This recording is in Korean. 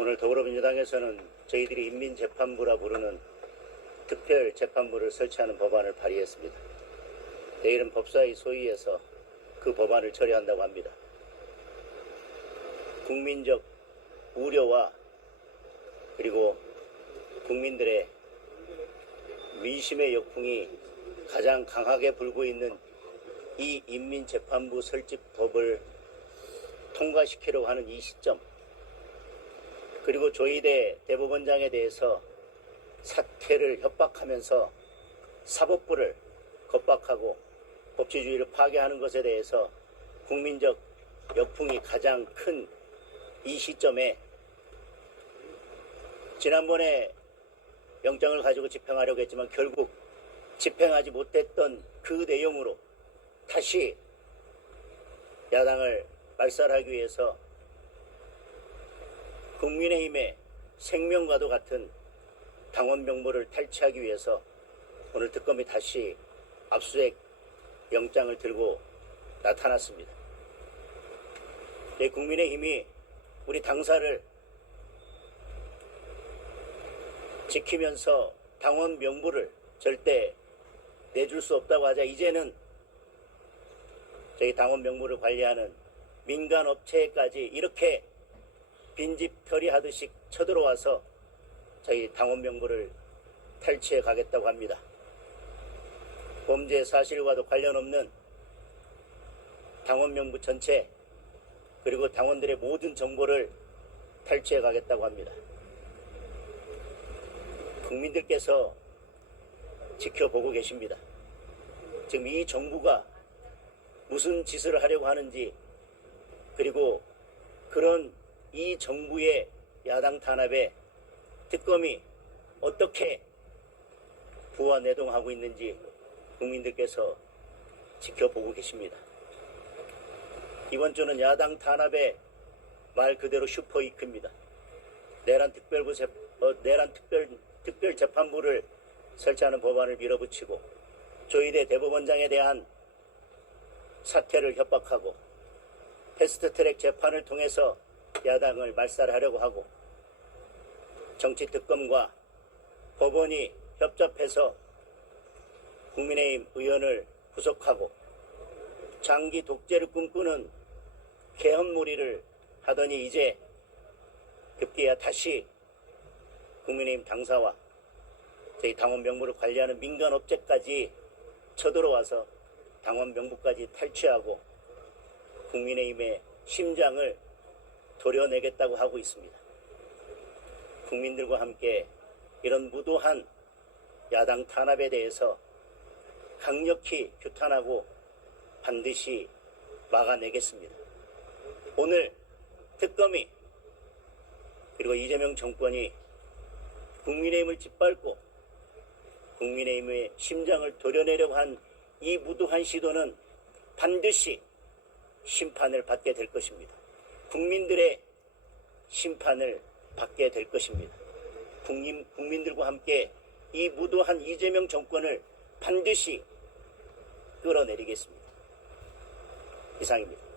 오늘 더불어민주당에서는 저희들이 인민재판부라 부르는 특별 재판부를 설치하는 법안을 발의했습니다. 내일은 법사위 소위에서 그 법안을 처리한다고 합니다. 국민적 우려와 그리고 국민들의 민심의 역풍이 가장 강하게 불고 있는 이 인민재판부 설치법을 통과시키려고 하는 이 시점 그리고 조희대 대법원장에 대해서 사퇴를 협박하면서 사법부를 겁박하고 법치주의를 파괴하는 것에 대해서 국민적 역풍이 가장 큰 이 시점에 지난번에 영장을 가지고 집행하려고 했지만 결국 집행하지 못했던 그 내용으로 다시 야당을 말살하기 위해서 국민의힘의 생명과도 같은 당원 명부를 탈취하기 위해서 오늘 특검이 다시 압수수색 영장을 들고 나타났습니다. 네, 국민의힘이 우리 당사를 지키면서 당원 명부를 절대 내줄 수 없다고 하자 이제는 저희 당원 명부를 관리하는 민간 업체까지 이렇게 빈집 털이하듯이 쳐들어와서 저희 당원 명부를 탈취해 가겠다고 합니다. 범죄 사실과도 관련 없는 당원 명부 전체 그리고 당원들의 모든 정보를 탈취해 가겠다고 합니다. 국민들께서 지켜보고 계십니다. 지금 이 정부가 무슨 짓을 하려고 하는지 그리고 그런 이 정부의 야당 탄압에 특검이 어떻게 부와 내동하고 있는지 국민들께서 지켜보고 계십니다. 이번 주는 야당 탄압의 말 그대로 슈퍼 이크입니다. 내란 특별부 재, 어, 내란 특별 특별 재판부를 설치하는 법안을 밀어붙이고 조희대 대법원장에 대한 사퇴를 협박하고 패스트트랙 재판을 통해서 야당을 말살하려고 하고 정치 특검과 법원이 협잡해서 국민의힘 의원을 구속하고 장기 독재를 꿈꾸는 개헌무리를 하더니 이제 급기야 다시 국민의힘 당사와 저희 당원 명부를 관리하는 민간 업체까지 쳐들어와서 당원 명부까지 탈취하고 국민의힘의 심장을 도려내겠다고 하고 있습니다. 국민들과 함께 이런 무도한 야당 탄압에 대해서 강력히 규탄하고 반드시 막아내겠습니다. 오늘 특검이 그리고 이재명 정권이 국민의힘을 짓밟고 국민의힘의 심장을 도려내려고 한 이 무도한 시도는 반드시 심판을 받게 될 것입니다. 국민들의 심판을 받게 될 것입니다. 국민, 국민들과 함께 이 무도한 이재명 정권을 반드시 끌어내리겠습니다. 이상입니다.